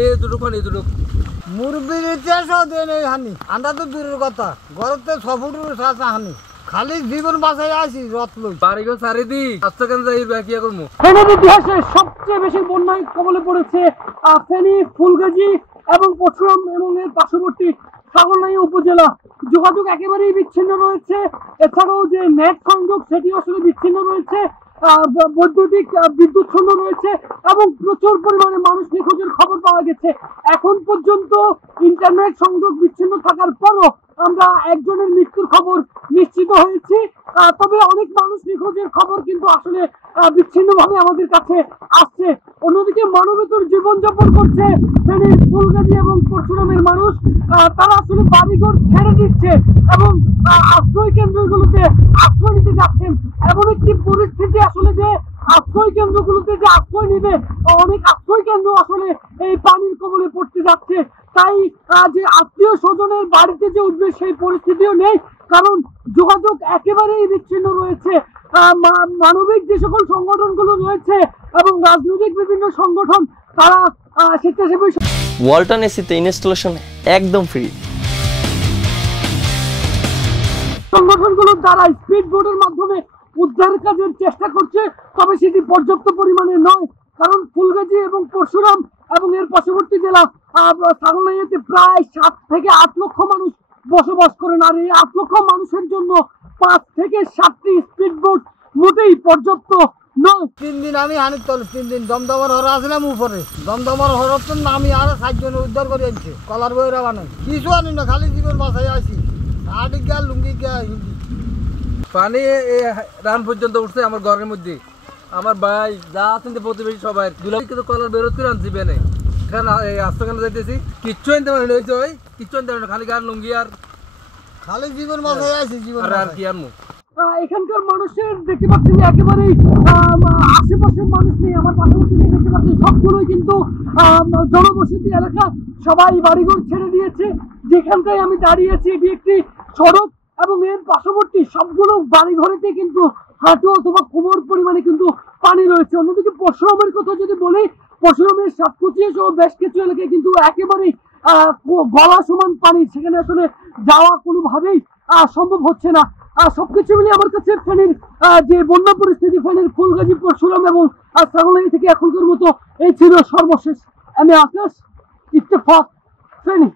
এ দুটো পানি দুটো মুরব্বীর ইতিহাসও দেন এই হানি আন্দা তো দূরের কথা ঘরেতে 6 ফুটের সাথে হানি খালি জীবন বাঁচাই আসি রথ লই বাড়িঘর চারিদিক আস্তে কেন যাই কি করবো। ফেনীর ইতিহাসে সবচেয়ে বেশি বন্যায় কবলে পড়েছে ফেনী, ফুলগাজী এবং পরশুরাম এবং এর পার্শ্ববর্তী ছাগলনাইয়া উপজেলা। যোগাযোগ একেবারেই বিচ্ছিন্ন রয়েছে। এছাড়াও যে নেট সংযোগ সেটি আসলে বিচ্ছিন্ন রয়েছে। বৈদ্যুতিক বিদ্যুৎ শূন্য রয়েছে এবং প্রচুর পরিমাণে মানুষ নিখোঁজের খবর পাওয়া গেছে। এখন পর্যন্ত ইন্টারনেট সংযোগ বিচ্ছিন্ন থাকার পরও আমরা একজনের মৃত্যুর খবর নিশ্চিত হয়েছি। তবে অনেক মানুষ নিখোঁজের খবর কিন্তু আসলে বিচ্ছিন্নভাবে আমাদের কাছে আসছে। অন্যদিকে মানবেতর জীবনযাপন করছে ফেনীর, ফুলগাজী এবং পরশুরামের মানুষ। তারা আসলে বাড়িঘর ছেড়ে দিচ্ছে এবং আশ্রয় কেন্দ্রগুলোতে আশ্রয় নিতে যাচ্ছেন। এমন একটি পরিস্থিতি আসলে যে আশ্রয় কেন্দ্রগুলোতে যে আশ্রয় নিবে, অনেক আশ্রয় কেন্দ্র আসলে এই পানির কবলে পড়তে যাচ্ছে। তাই যে আত্মীয় স্বজনের বাড়িতে যে উঠবে সেই পরিস্থিতিও নেই, কারণ যোগাযোগ একেবারেই বিচ্ছিন্ন রয়েছে। মানবিক যে সকল সংগঠনগুলো রয়েছে এবং রাজনৈতিক বিভিন্ন সংগঠন তারা স্বেচ্ছাসেবী ওয়ালটন এসিতে ইনস্টলেশন একদম ফ্রি। সংগঠনগুলোর দ্বারা স্পিড বোটের মাধ্যমে উদ্ধার কাজের চেষ্টা করছে, তবে সেটি পর্যাপ্ত পরিমাণে নয়। কারণ ফুলগাজী এবং পরশুরাম এবং এর পার্শ্ববর্তী জেলা ছাগলনাইয়াতে প্রায় 7 থেকে 8 লক্ষ মানুষ বসবাস করেন। আর এই 8 লক্ষ মানুষের জন্য 5 থেকে 7টি স্পিড বোট মোটেই পর্যাপ্ত নয়। 3 দিন আমি হানির তলে 3 দিন দমদমার হর আসলাম উপরে দমদমার হরত আমি আর 7 জন উদ্ধার করে আনছে কলার বইরা বানাই কিছু আনি না খালি জীবন বাঁচাই আসি আটি গা লুঙ্গি গা হিন্দি পানি রান পর্যন্ত উঠছে আমার ঘরের মধ্যে। আমার ভাই যা আছেন প্রতিবেশী সবাই দুলাভ কিন্তু কলার বেরোত করে আনছি বেনে কারণ এই আস্তখানে যাইতেছি কিচ্ছু আনতে পারি না, হয়েছে ওই কিচ্ছু আনতে পারি না, খালি গান লুঙ্গি আর খালি জীবন বাঁচাই আসি জীবন আর কি আনবো। এখানকার মানুষের দেখতে পাচ্ছেন যে একেবারেই আশেপাশের মানুষ নেই। আমার পাশাপাশি দেখতে পাচ্ছেন সবগুলোই কিন্তু জনবসতি এলাকা, সবাই বাড়িঘর ছেড়ে দিয়েছে। যেখানটায় আমি দাঁড়িয়ে আছি এটি একটি সড়ক এবং এর পার্শ্ববর্তী সবগুলো বাড়িঘরেতে কিন্তু হাঁটু অথবা কোমর পরিমাণে কিন্তু পানি রয়েছে। অন্যদিকে পরশুরামের কথা যদি বলি, পরশুরামের সাতকুচিয়া সহ বেশ কিছু এলাকায় কিন্তু একেবারেই গলা সমান পানি, সেখানে আসলে যাওয়া কোনোভাবেই সম্ভব হচ্ছে না। সবকিছু মিলিয়ে আমার কাছে ফেনীর যে বন্যা পরিস্থিতি, ফেনীর ফুলগাজী, পরশুরাম এবং ছাগলনাইয়া থেকে এখনকার মতো এই ছিল সর্বশেষ। আমি আকাশ, ইত্তেফাক, ফেনী।